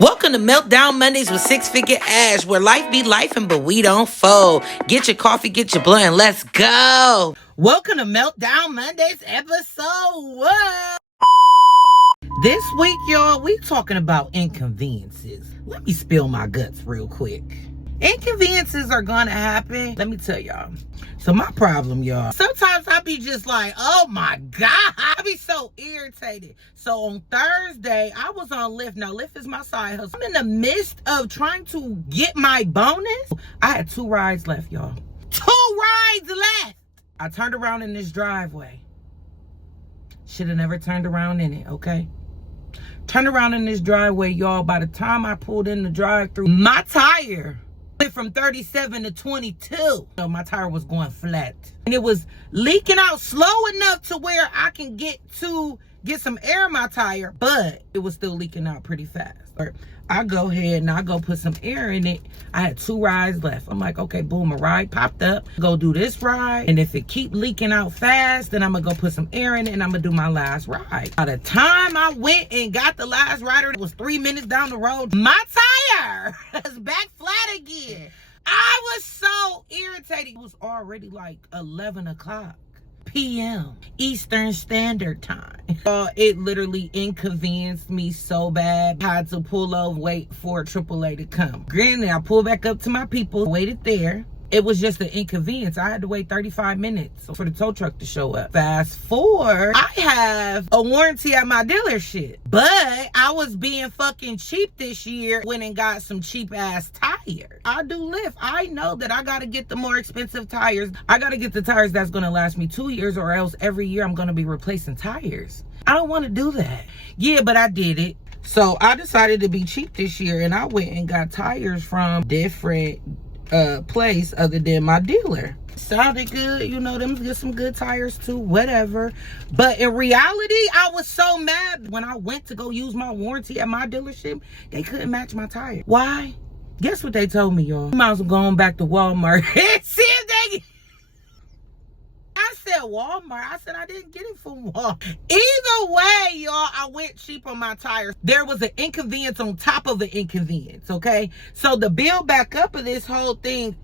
Welcome to Meltdown Mondays with Six Figure Ash, where life be lifing, but we don't fold. Get your coffee, get your blunt, and let's go. Welcome to Meltdown Mondays episode 1. This week, y'all, we talking about inconveniences. Let me spill my guts real quick. Inconveniences are gonna happen. Let me tell y'all. So my problem, y'all, sometimes I be just like, oh my God, I be so irritated. So on Thursday, I was on Lyft. Now, Lyft is my side hustle. I'm in the midst of trying to get my bonus. I had 2 rides left, y'all. 2 rides left. I turned around in this driveway. Should have never turned around in it, okay? Turned around in this driveway, y'all. By the time I pulled in the drive-thru, my tire went from 37 to 22. So my tire was going flat. And it was leaking out slow enough to where I can get some air in my tire, but it was still leaking out pretty fast. I go ahead and I go put some air in it. I had 2 rides left. I'm like, okay, boom, a ride popped up. Go do this ride. And if it keep leaking out fast, then I'm going to go put some air in it and I'm going to do my last ride. By the time I went and got the last rider, it was 3 minutes down the road. My tire was back flat again. I was so irritated. It was already like 11 o'clock p.m. Eastern Standard Time. It literally inconvenienced me so bad. I had to pull over, wait for AAA to come. Granted, I pulled back up to my people, waited there. It was just an inconvenience. I had to wait 35 minutes for the tow truck to show up. Fast forward, I have a warranty at my dealership. But I was being fucking cheap this year. Went and got some cheap ass tires. I do Lyft. I know that I gotta get the more expensive tires. I gotta get the tires that's gonna last me 2 years, or else every year I'm gonna be replacing tires. I don't wanna do that. Yeah, but I did it. So I decided to be cheap this year and I went and got tires from different place other than my dealer. Sounded good, you know, them get some good tires too, whatever. But in reality, I was so mad when I went to go use my warranty at my dealership. They couldn't match my tire. Why? Guess what they told me, y'all? Might as well go on back to Walmart and see if they... I said Walmart. I said I didn't get it from Walmart. Either way, y'all, I went cheap on my tires. There was an inconvenience on top of an inconvenience, okay? So the build back up of this whole thing,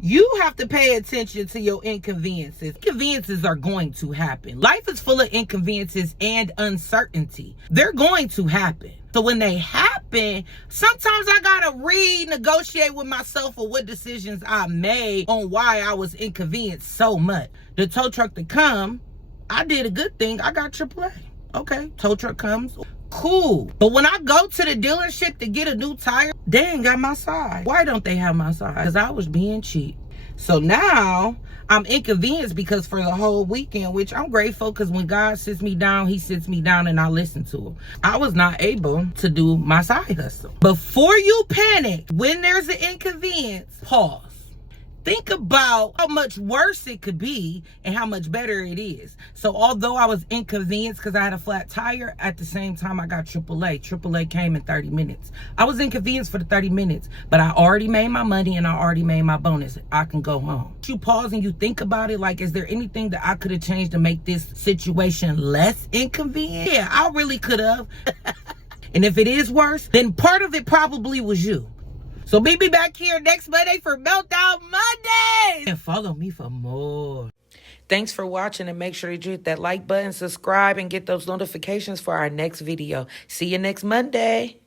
you have to pay attention to your inconveniences. Inconveniences are going to happen. Life is full of inconveniences and uncertainty. They're going to happen. So when they happen, sometimes I gotta renegotiate with myself for what decisions I made on why I was inconvenienced so much. The tow truck to come, I did a good thing. I got AAA. Okay, tow truck comes. Cool. But when I go to the dealership to get a new tire, they ain't got my size. Why don't they have my size? Because I was being cheap. So now I'm inconvenienced because for the whole weekend, which I'm grateful because when God sits me down, he sits me down and I listen to him. I was not able to do my side hustle. Before you panic, when there's an inconvenience, pause. Think about how much worse it could be and how much better it is. So although I was inconvenienced because I had a flat tire, at the same time I got AAA. AAA came in 30 minutes. I was inconvenienced for the 30 minutes, but I already made my money and I already made my bonus. I can go home. You pause and you think about it, like, is there anything that I could have changed to make this situation less inconvenient? Yeah, I really could have. And if it is worse, then part of it probably was you. So meet me back here next Monday for Meltdown Monday. And follow me for more. Thanks for watching, and make sure you hit that like button, subscribe, and get those notifications for our next video. See you next Monday.